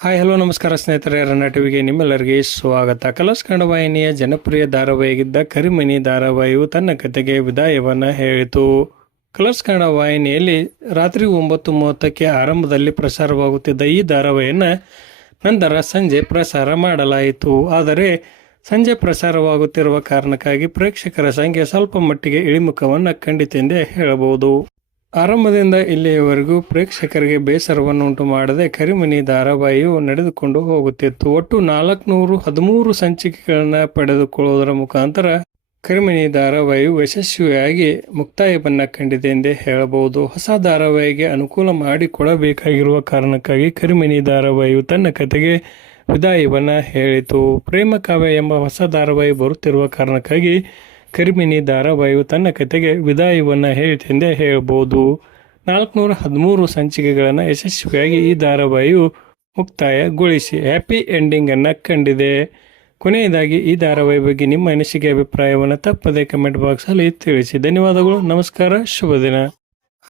Hi, hello, ನಮಸ್ಕಾರ ಸ್ನೇಹಿತರೆ, ರನ್ನ ಟಿವಿಗೆ ನಿಮ್ಮೆಲ್ಲರಿಗೆ ಸ್ವಾಗತ. ಕಲರ್ಸ್ ಕನ್ನಡ ವಾಹಿನಿಯ ಜನಪ್ರಿಯ ಧಾರಾವಾಹಿಯಾಗಿದ್ದ ಕರಿಮನಿ ಧಾರಾವಾಹಿಯು ತನ್ನ ಕತೆಗೆ ವಿದಾಯವನ್ನು ಹೇಳಿತು. ಕಲರ್ಸ್ ಕನ್ನಡ ವಾಹಿನಿಯಲ್ಲಿ ರಾತ್ರಿ ಒಂಬತ್ತು ಮೂವತ್ತಕ್ಕೆ ಆರಂಭದಲ್ಲಿ ಪ್ರಸಾರವಾಗುತ್ತಿದ್ದ ಈ ಧಾರಾವಾಹಿಯನ್ನು ನಂತರ ಸಂಜೆ ಪ್ರಸಾರ ಮಾಡಲಾಯಿತು. ಆದರೆ ಸಂಜೆ ಪ್ರಸಾರವಾಗುತ್ತಿರುವ ಕಾರಣಕ್ಕಾಗಿ ಪ್ರೇಕ್ಷಕರ ಸಂಖ್ಯೆ ಸ್ವಲ್ಪ ಮಟ್ಟಿಗೆ ಇಳಿಮುಖವನ್ನು ಕಂಡಿತೆಂದೇ ಹೇಳಬಹುದು. ಆರಂಭದಿಂದ ಇಲ್ಲಿಯವರೆಗೂ ಪ್ರೇಕ್ಷಕರಿಗೆ ಬೇಸರವನ್ನು ಉಂಟು ಮಾಡದೆ ಕರಿಮನಿ ಧಾರಾವಾಹಿಯು ನಡೆದುಕೊಂಡು ಹೋಗುತ್ತಿತ್ತು. ಒಟ್ಟು ನಾಲ್ಕುನೂರು ಹದಿಮೂರು ಸಂಚಿಕೆಗಳನ್ನು ಪಡೆದುಕೊಳ್ಳುವುದರ ಮುಖಾಂತರ ಕರಿಮನಿ ಧಾರಾವಾಹಿಯು ಯಶಸ್ವಿಯಾಗಿ ಮುಕ್ತಾಯವನ್ನ ಕಂಡಿದೆ ಎಂದೇ ಹೇಳಬಹುದು. ಹೊಸ ಧಾರಾವಾಹಿಗೆ ಅನುಕೂಲ ಮಾಡಿಕೊಡಬೇಕಾಗಿರುವ ಕಾರಣಕ್ಕಾಗಿ ಕರಿಮನಿ ಧಾರಾವಾಹಿಯು ತನ್ನ ಕತೆಗೆ ವಿದಾಯವನ್ನು ಹೇಳಿತು. ಪ್ರೇಮ ಕಾವ್ಯ ಎಂಬ ಹೊಸ ಧಾರಾವಾಹಿ ಬರುತ್ತಿರುವ ಕಾರಣಕ್ಕಾಗಿ ಕರಿಮಿನಿ ಧಾರಾವಾಹಿಯು ತನ್ನ ಕತೆಗೆ ವಿದಾಯವನ್ನು ಹೇಳಿತೆಂದೇ ಹೇಳಬಹುದು. ನಾಲ್ಕುನೂರ ಹದಿಮೂರು ಸಂಚಿಕೆಗಳನ್ನು ಯಶಸ್ವಿಯಾಗಿ ಈ ಧಾರಾವಾಹಿಯು ಮುಕ್ತಾಯಗೊಳಿಸಿ ಹ್ಯಾಪಿ ಎಂಡಿಂಗನ್ನು ಕಂಡಿದೆ. ಕೊನೆಯದಾಗಿ ಈ ಧಾರಾವಾಹಿ ಬಗ್ಗೆ ನಿಮ್ಮ ಅನಿಸಿಕೆ, ಅಭಿಪ್ರಾಯವನ್ನು ತಪ್ಪದೆ ಕಮೆಂಟ್ ಬಾಕ್ಸಲ್ಲಿ ತಿಳಿಸಿ. ಧನ್ಯವಾದಗಳು, ನಮಸ್ಕಾರ, ಶುಭ ದಿನ.